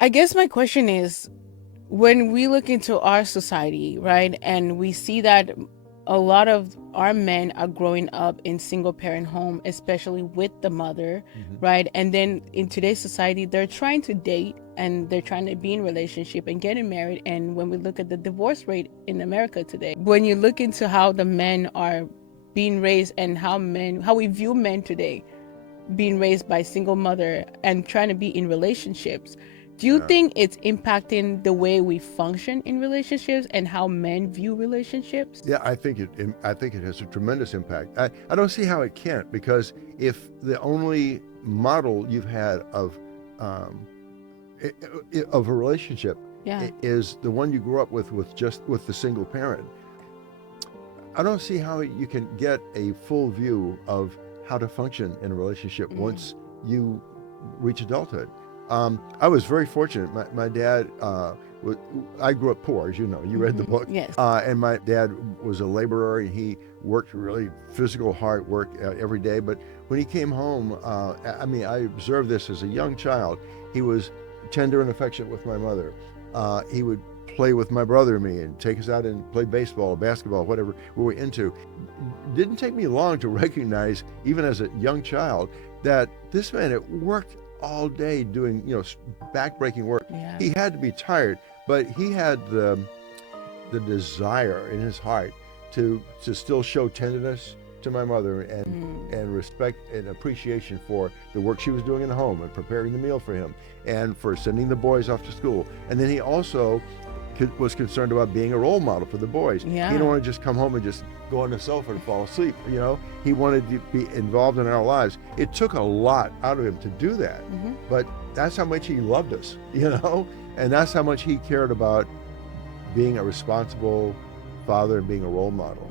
I guess my question is, when we look into our society, right, and we see that a lot of our men are growing up in single parent home, especially with the mother, Hmm. right? And then in today's society, they're trying to date and they're trying to be in relationship and getting married. And when we look at the divorce rate in America today, when you look into how the men are being raised and how we view men today, being raised by single mother and trying to be in relationships, do you Yeah. think it's impacting the way we function in relationships and how men view relationships? Yeah, I think it has a tremendous impact. I don't see how it can't, because if the only model you've had um, of a relationship Yeah. is the one you grew up with just with the single parent, I don't see how you can get a full view of how to function in a relationship Mm. once you reach adulthood. I was very fortunate. My dad, I grew up poor, as you know. You read the book. Yes. And my dad was a laborer, and he worked really physical, hard work every day. But when he came home, I observed this as a young child. He was tender and affectionate with my mother. He would play with my brother and me and take us out and play baseball, basketball, whatever we were into. Didn't take me long to recognize, even as a young child, that this man had worked all day doing, backbreaking work. Yeah. He had to be tired, but he had the desire in his heart to still show tenderness to my mother, Mm. and respect and appreciation for the work she was doing in the home and preparing the meal for him and for sending the boys off to school. And then he also was concerned about being a role model for the boys. He didn't Yeah. want to just come home and just go on the sofa and fall asleep. He wanted to be involved in our lives. It took a lot out of him to do that, Hmm. but that's how much he loved us, and that's how much he cared about being a responsible father and being a role model.